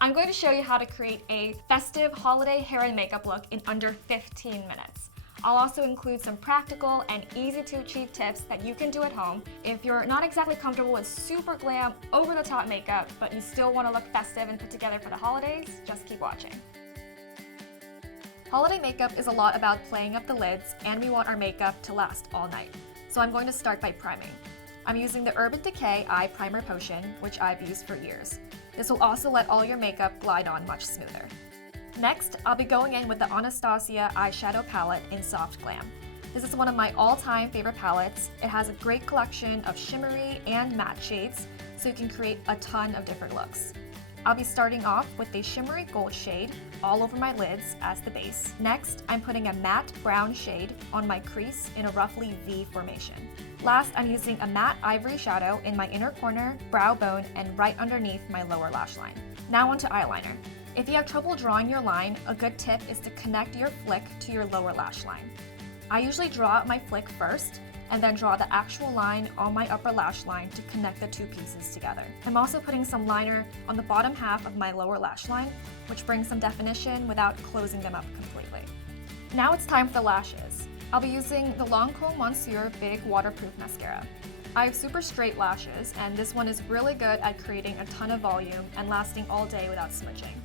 I'm going to show you how to create a festive holiday hair and makeup look in under 15 minutes. I'll also include some practical and easy to achieve tips that you can do at home if you're not exactly comfortable with super glam, over-the-top makeup, but you still want to look festive and put together for the holidays. Just keep watching. Holiday makeup is a lot about playing up the lids, and we want our makeup to last all night. So I'm going to start by priming. I'm using the Urban Decay Eye Primer Potion, which I've used for years. This will also let all your makeup glide on much smoother. Next, I'll be going in with the Anastasia eyeshadow palette in Soft Glam. This is one of my all-time favorite palettes. It has a great collection of shimmery and matte shades, so you can create a ton of different looks. I'll be starting off with a shimmery gold shade all over my lids as the base. Next, I'm putting a matte brown shade on my crease in a roughly V formation. Last, I'm using a matte ivory shadow in my inner corner, brow bone, and right underneath my lower lash line. Now onto eyeliner. If you have trouble drawing your line, a good tip is to connect your flick to your lower lash line. I usually draw out my flick first, and then draw the actual line on my upper lash line to connect the two pieces together. I'm also putting some liner on the bottom half of my lower lash line, which brings some definition without closing them up completely. Now it's time for the lashes. I'll be using the Lancome Monsieur Big Waterproof Mascara. I have super straight lashes, and this one is really good at creating a ton of volume and lasting all day without smudging.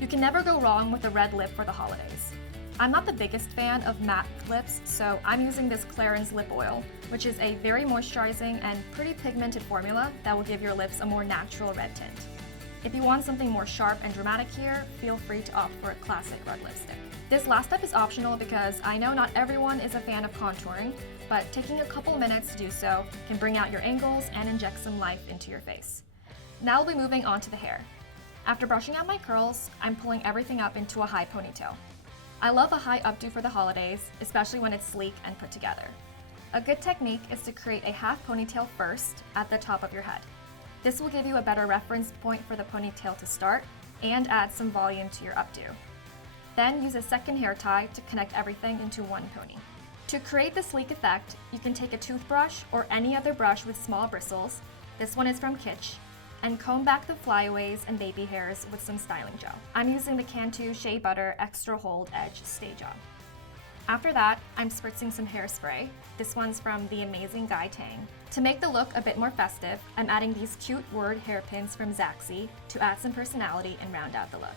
You can never go wrong with a red lip for the holidays. I'm not the biggest fan of matte lips, so I'm using this Clarins lip oil, which is a very moisturizing and pretty pigmented formula that will give your lips a more natural red tint. If you want something more sharp and dramatic here, feel free to opt for a classic red lipstick. This last step is optional because I know not everyone is a fan of contouring, but taking a couple minutes to do so can bring out your angles and inject some life into your face. Now we'll be moving on to the hair. After brushing out my curls, I'm pulling everything up into a high ponytail. I love a high updo for the holidays, especially when it's sleek and put together. A good technique is to create a half ponytail first at the top of your head. This will give you a better reference point for the ponytail to start and add some volume to your updo. Then use a second hair tie to connect everything into one pony. To create the sleek effect, you can take a toothbrush or any other brush with small bristles, this one is from Kitsch, and comb back the flyaways and baby hairs with some styling gel. I'm using the Cantu Shea Butter Extra Hold Edge Stay Gel. After that, I'm spritzing some hairspray. This one's from the amazing Guy Tang. To make the look a bit more festive, I'm adding these cute word hairpins from Zaxi to add some personality and round out the look.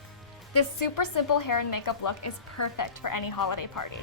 This super simple hair and makeup look is perfect for any holiday party.